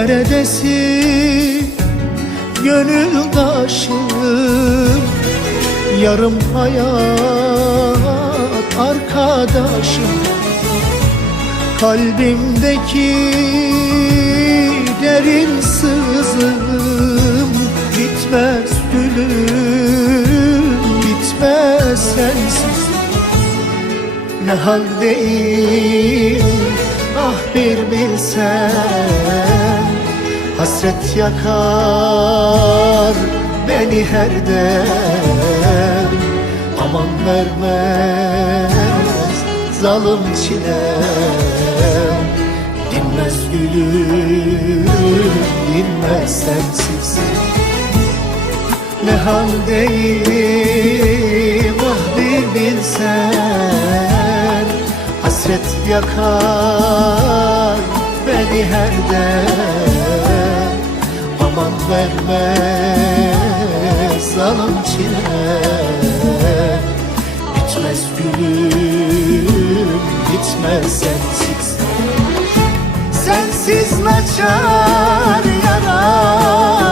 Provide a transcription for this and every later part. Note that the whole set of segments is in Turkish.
Neredesin? Gönüldaşım Yarım hayat arkadaşım. Kalbimdeki derin sızım Bitmez gülüm bitmez sensiz. Ne haldeyim ah bir bilsen Hasret yakar beni her dem. Aman vermez zalim çilem. Dinmez gülüm dinmez sensiz Ne haldeyim ah bir bilsen. Hasret yakar beni her dem Aman vermez zalim çile. Bitmez gülüm bitmez sensiz. Sensiz naçar yaralıyım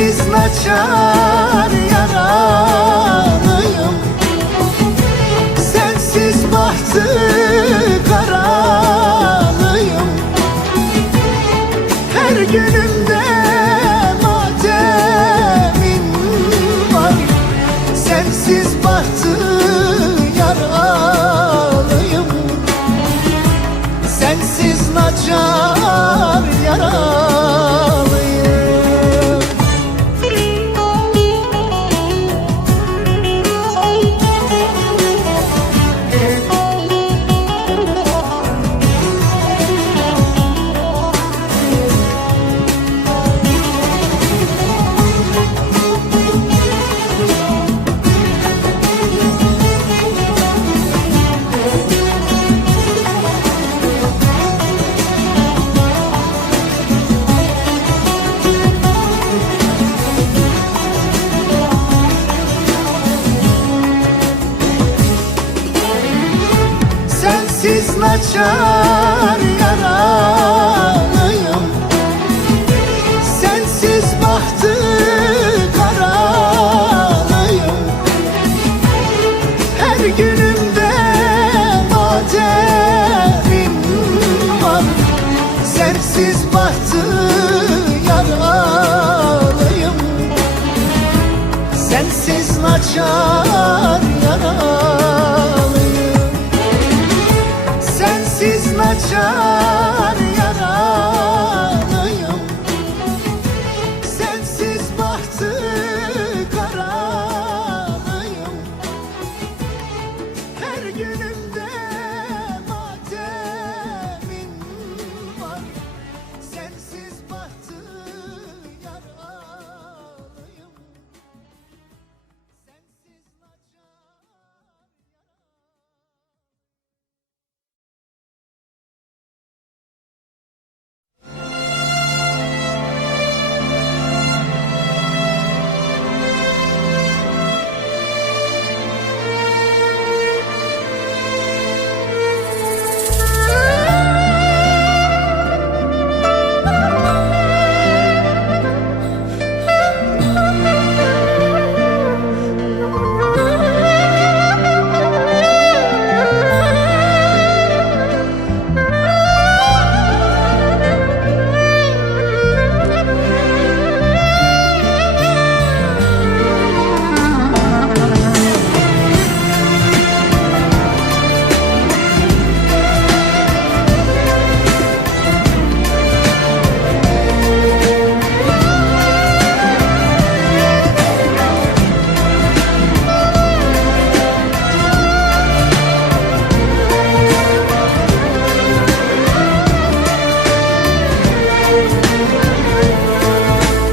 Sensiz naçar Naçar yaralıyım. Sensiz bahtı karalıyım. Her günümde matemin var. Sensiz bahtı yaralıyım. Sensiz naçar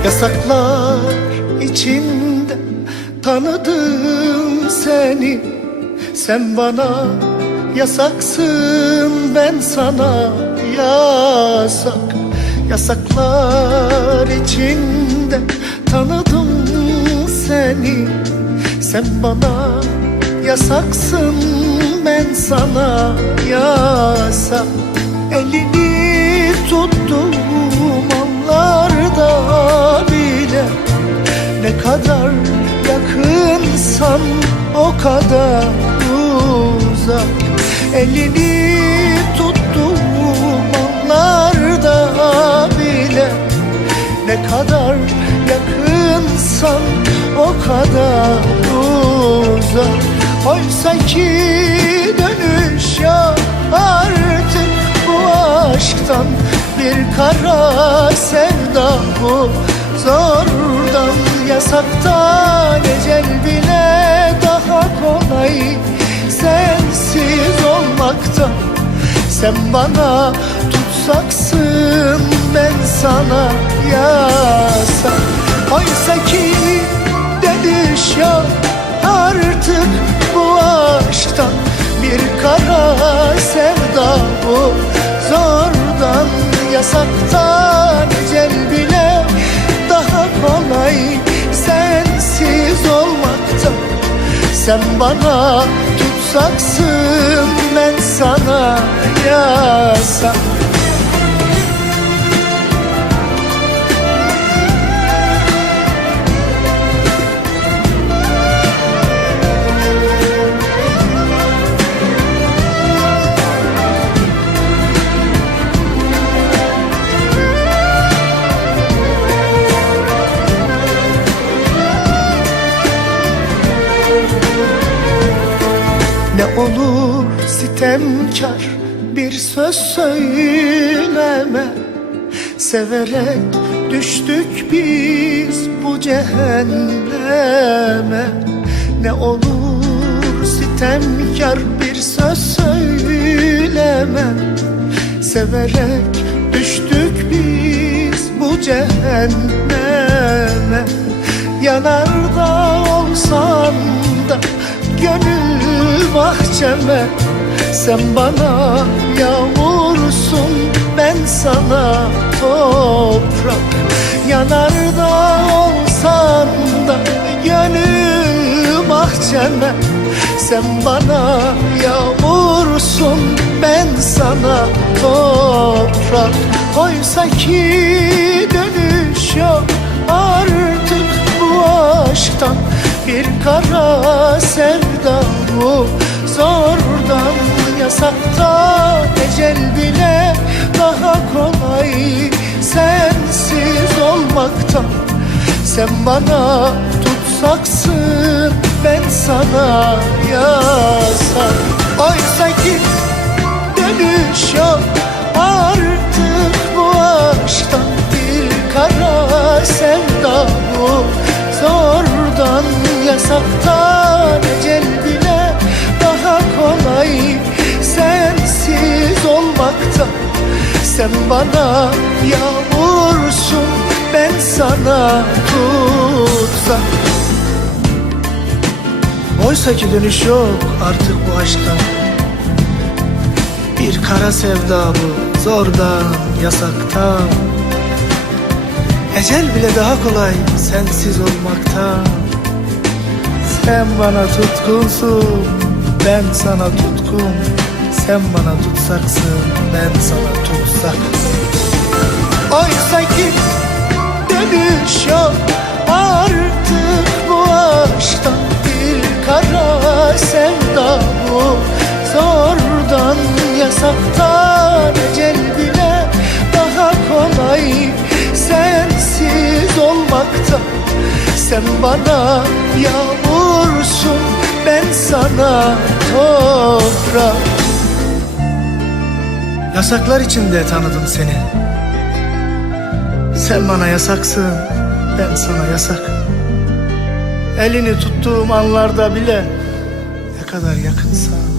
Yasaklar içinde tanıdım seni. Sen bana yasaksın ben sana yasak. Yasaklar içinde tanıdım seni. Sen bana yasaksın ben sana yasak. Elini tuttum anlarda bile Ne kadar yakınsan o kadar uzak. Elini tuttum anlarda bile Ne kadar yakınsan o kadar uzak. Oysa ki dönüş Bir kara sevda bu. Zordan Yasaktan ecel bile daha kolay. Sensiz olmaktan sen bana tutsaksın ben sana yasak. Oysa ki dönüş yok artık bu aşktan Bir kara sevda bu. Zordan Yasaktan ecel bile daha kolay Sensiz olmaktan sen bana tutsaksın ben sana yasak olur sitemkar bir söz söyleme. Severek düştük biz bu cehenneme. Ne olur sitemkar bir söz söyleme. Severek düştük biz bu cehenneme. Yanarda olsam da gönül bahçeme. Sen bana yağmursun ben sana toprak. Yanarda olsam da gönül bahçeme. Sen bana yağmursun ben sana toprak. Oysa ki dönüş yok artık bu aşktan. Bir kara sevda bu zordan Yasakta ecel bile daha kolay. Sensiz olmaktan sen bana tutsaksın ben sana yasak. Oysa ki dönüş yok artık bu aşktan Bir kara sevda bu. Zordan Yasaktan ecel sen bana yağmursun ben sana tutsak Oysa ki dönüş yok artık bu aşktan Bir kara sevda bu zordan yasakta Ecel bile daha kolay sensiz olmakta Sen bana tutkunsun ben sana tutkun Sen bana tutsaksın ben sana tutsak. Oysa ki dönüş yok artık bu aşktan Bir kara sevda bu. Zordan Yasaktan ecel bile daha kolay. Sensiz olmaktan sen bana yağmursun ben sana toprak Yasaklar içinde tanıdım seni. Sen bana yasaksın ben sana yasak. Elini tuttuğum anlarda bile ne kadar yakınsan